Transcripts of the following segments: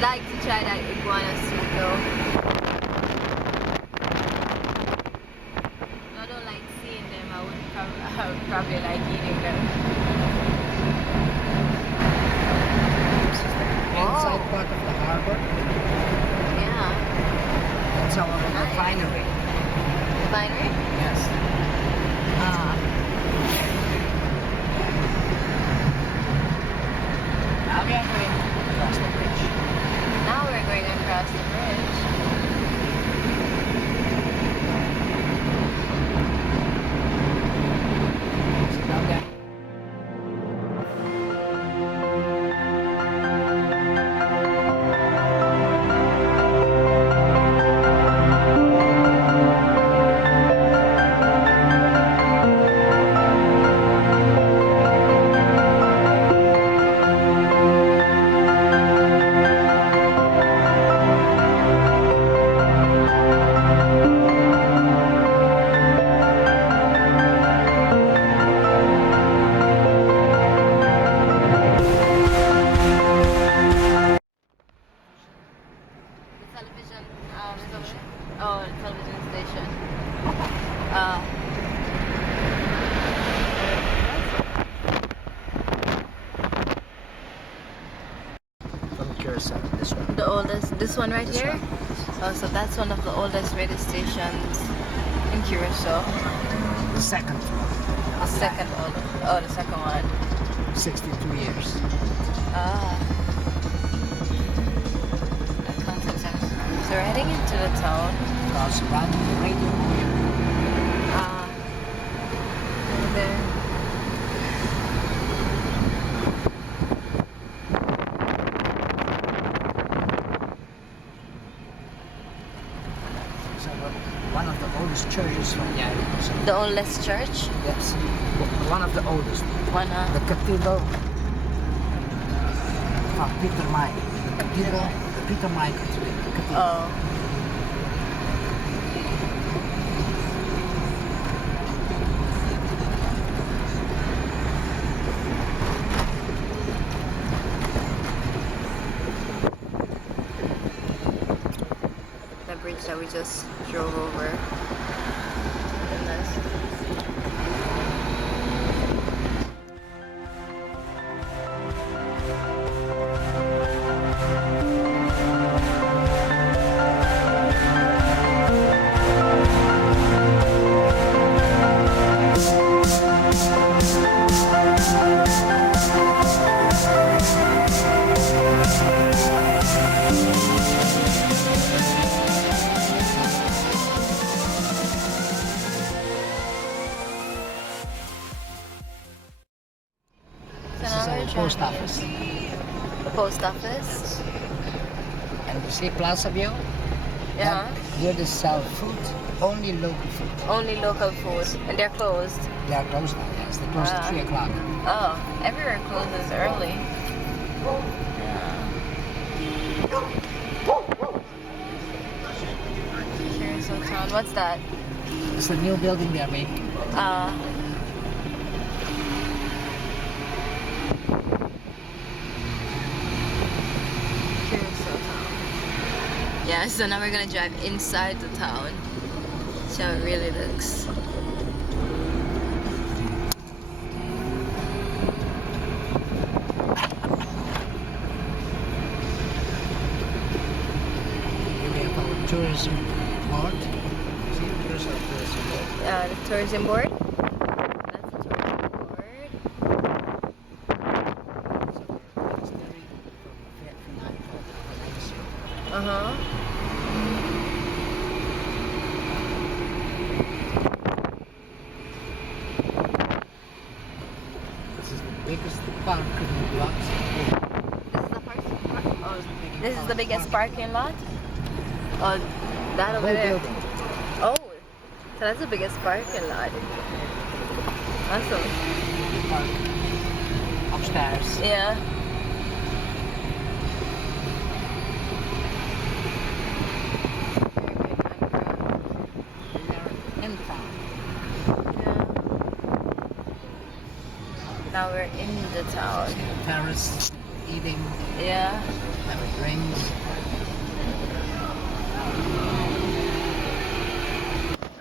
like to try that iguana soup though. I don't like seeing them. I would probably like eating them. This is the inside part of the harbor. Yeah. That's our refinery. Refinery? Yes. Now we are going across the bridge. Now we're going across the bridge. So now we are The television, oh, the television station. from Curacao, this one. The oldest, this one right This here? one. Oh, so that's one of the oldest radio stations in Curacao. The second one. The second oldest. Oh, the second one. 62 years. Ah. The contact center. So we're heading into the town. Because running the radio. Over there. So one of the oldest churches from the island. So The oldest church? that's one of the oldest. One, The cathedral from Peter May. The cathedral, Peter May Cathedral. Oh. The bridge that we just drove over. Goodness. So This now is we're our post driving. office. The post office. And you see Plaza View? Yeah. And here they sell food, only local food. Only local food. And they're closed. They are closed now, yes. They close at 3 o'clock. Oh, everywhere closes early. Curacao Town. What's that? It's the new building they are making. Curacao Town. Yeah, so now we're gonna drive inside the town. See how it really looks. Here we have our tourism board. See, here's our tourism board. The tourism board. That's the tourism board. This is the biggest parking lot. This is the biggest parking lot. Oh, that The over whole there. building. Oh, so that's the biggest parking lot. Awesome. Park upstairs. Yeah. We are in town. Now we're in the town. Terrace. eating, Yeah. having drinks.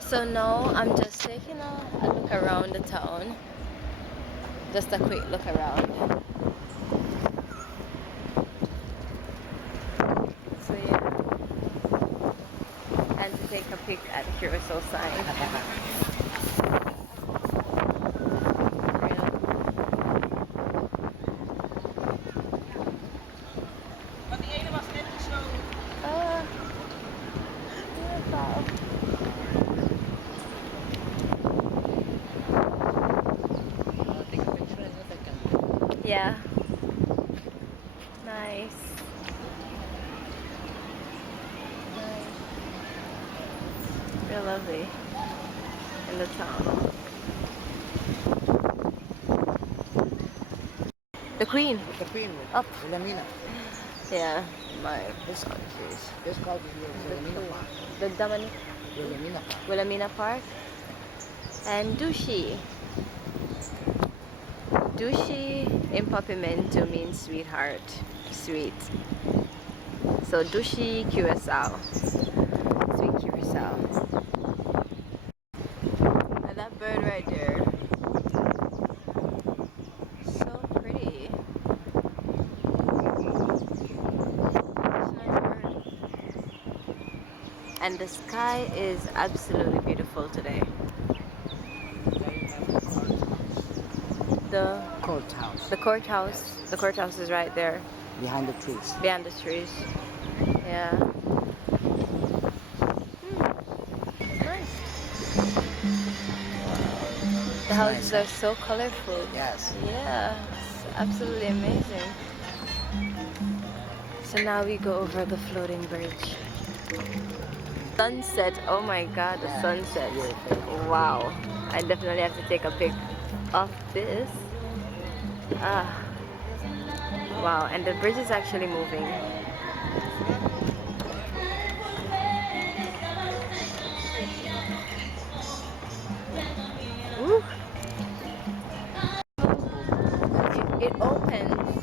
So now I'm just taking a look around the town. Just a quick look around. So yeah. And to take a pic at Curacao sign. Ah, wow. Take a picture in a second. Yeah. Nice. Nice. Real lovely in the town. The Queen. The Queen. Up. Wilhelmina. Yeah. My This card is Wilhelmina Park. the Dominic Wilhelmina Park. Wilhelmina Park and Dushi. Dushi in Papiamento means sweetheart, sweet. So Dushi Curacao, sweet Curacao. And that bird right there, so pretty. Such a nice bird. And the sky is absolutely beautiful today. The Courthouse. The courthouse is right there Behind the trees. behind the trees. Yeah. Nice. The houses are so colorful. Yes. Yeah, it's absolutely amazing. So now we go over the floating bridge. Sunset. Oh my god, the Yeah, sunset. beautiful. Wow. I definitely have to take a pic of this. Ah. Wow, and the bridge is actually moving. Woo. It opens.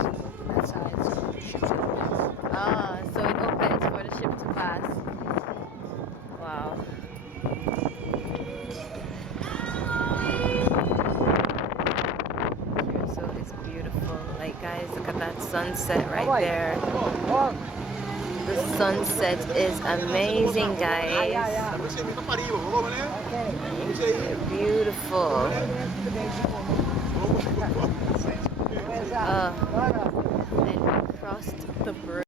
That side, so ships will pass. Ah, so it opens for the ship to pass. Wow. Curacao is beautiful. Like guys, look at that sunset right there. The sunset is amazing, guys. Beautiful. And we crossed the bridge.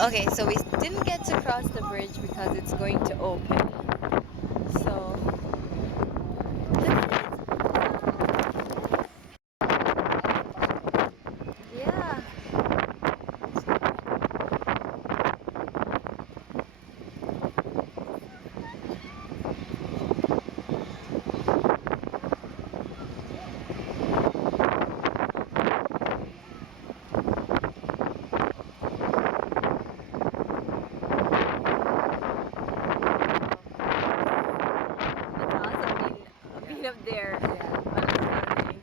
Okay, so we didn't get to cross the bridge because it's going to open. So look at it. Yeah. It's awesome being up there. On the balcony.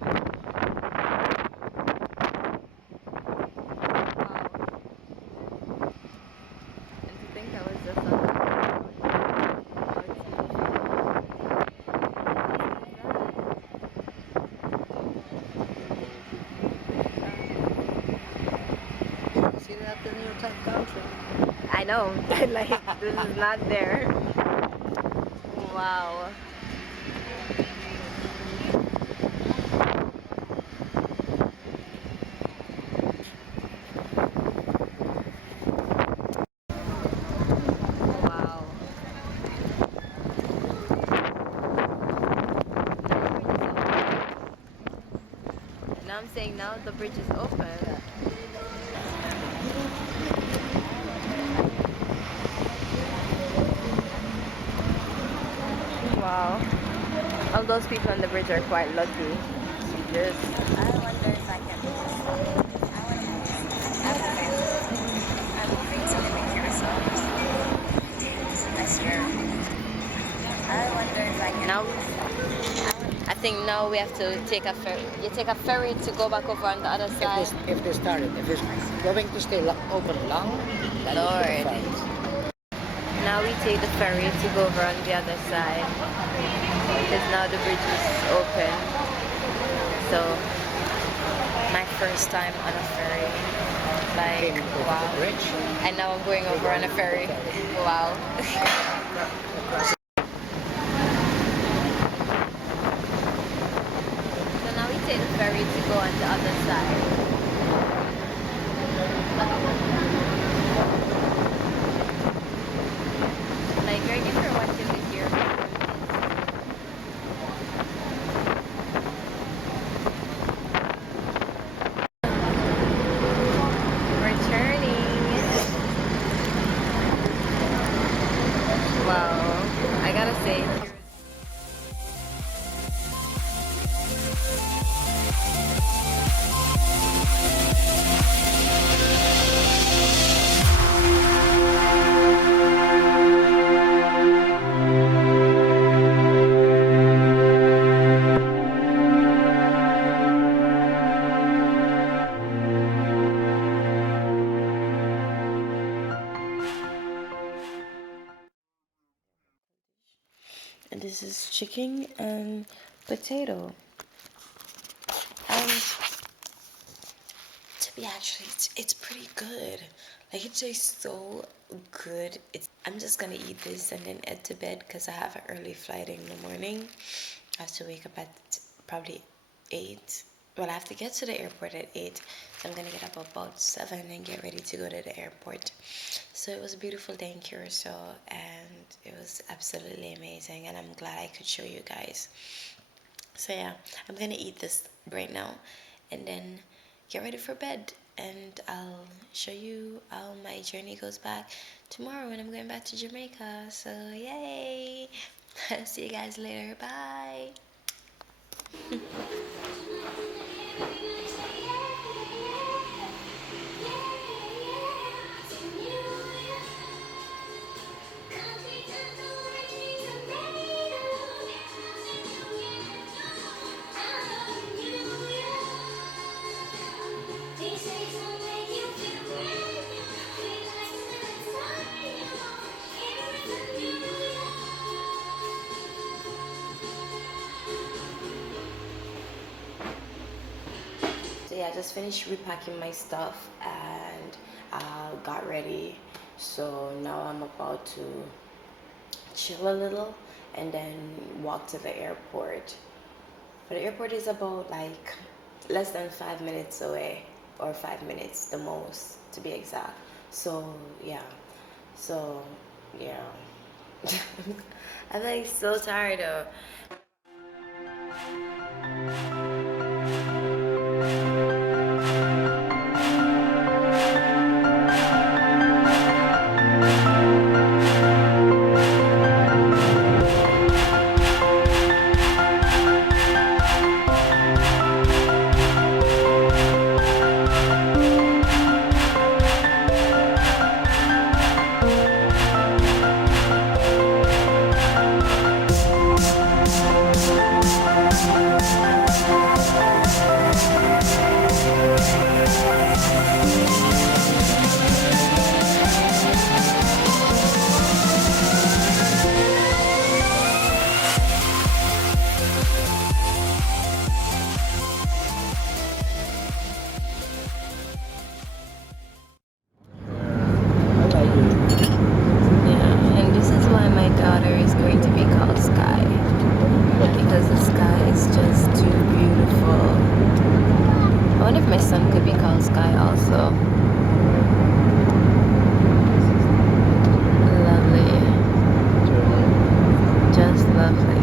Wow. And to think that was just on the See that the new type country? I know. Like this is not there. Wow. Wow. Now I'm saying now the bridge is open. Wow. All those people on the bridge are quite lucky. gorgeous. I wonder if I can. I want to move after that. I'm moving to live in Curacao next year. I wonder if I can. Now, I think now we have to take a ferry. You take a ferry to go back over on the other side. If they started, if it's going to stay open long, then Lord. it's fine. Now we take the ferry to go over on the other side because now the bridge is open. So my first time on a ferry, like Came over wow. the bridge. And now I'm going over on a ferry. Wow. Across So now we take the ferry to go on the other side. Like right if you're watching this here. Returning. Wow. I gotta say. And this is chicken and potato. And to be actually, it's pretty good. Like it tastes so good. I'm just gonna eat this and then head to bed because I have an early flight in the morning. I have to wake up at probably 8. Well, I have to get to the airport at 8. So I'm gonna get up about 7 and get ready to go to the airport. So it was a beautiful day in Curacao and it was absolutely amazing, and I'm glad I could show you guys. So yeah, I'm gonna eat this right now and then get ready for bed, and I'll show you how my journey goes back tomorrow when I'm going back to Jamaica. So yay. See you guys later. Bye. So yeah, I just finished repacking my stuff and got ready. So now I'm about to chill a little and then walk to the airport. But the airport is about like less than 5 minutes away, or 5 minutes the most to be exact. So yeah, I'm like so tired though. And this is why my daughter is going to be called Sky, because the sky is just too beautiful. I wonder if my son could be called Sky also. Lovely. Just lovely.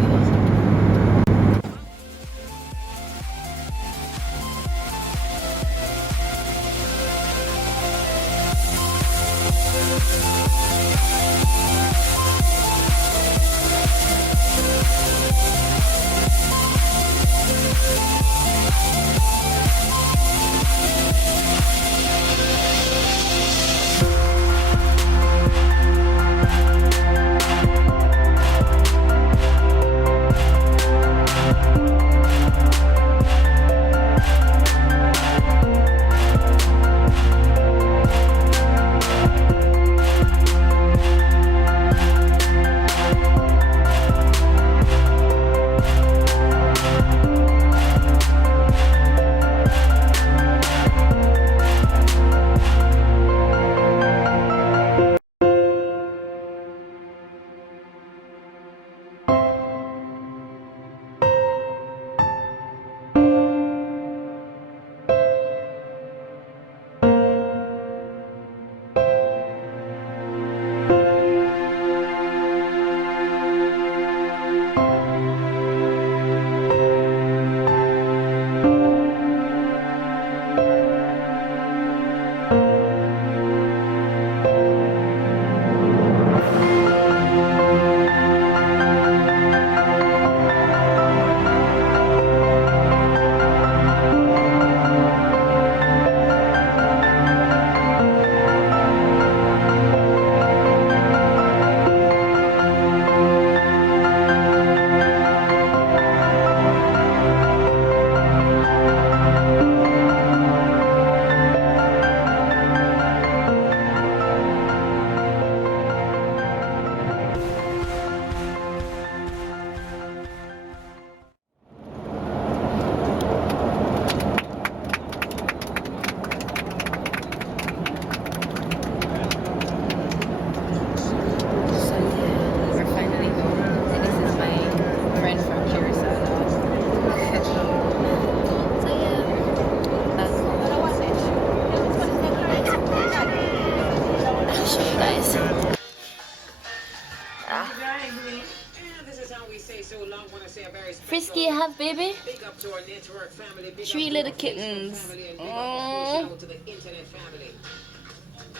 baby. Big up to our network family. Big 3 up to little our Facebook kittens. family, and big up, of Oh. course, to the internet family.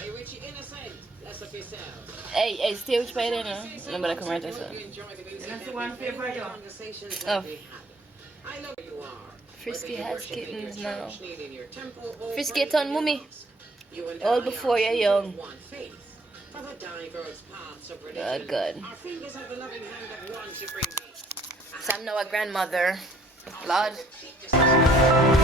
Hey, Richie Innocent, let's up yourself. Hey, stay with Spider now. Nobody come right I this hope you one. enjoy the music That's the and one the favorite, yeah. conversations Oh. that we had. I know you are. Frisky Whether you has worship in your kittens now. church, kneel in your temple, or Frisky pray turn in your mummy. mosque, you and All I before are you're children young. of one faith. For the diverse paths of Good, religion, good. our fingers have the loving hand of one to bring peace. So I'm now a grandmother. Lord. Keep yourself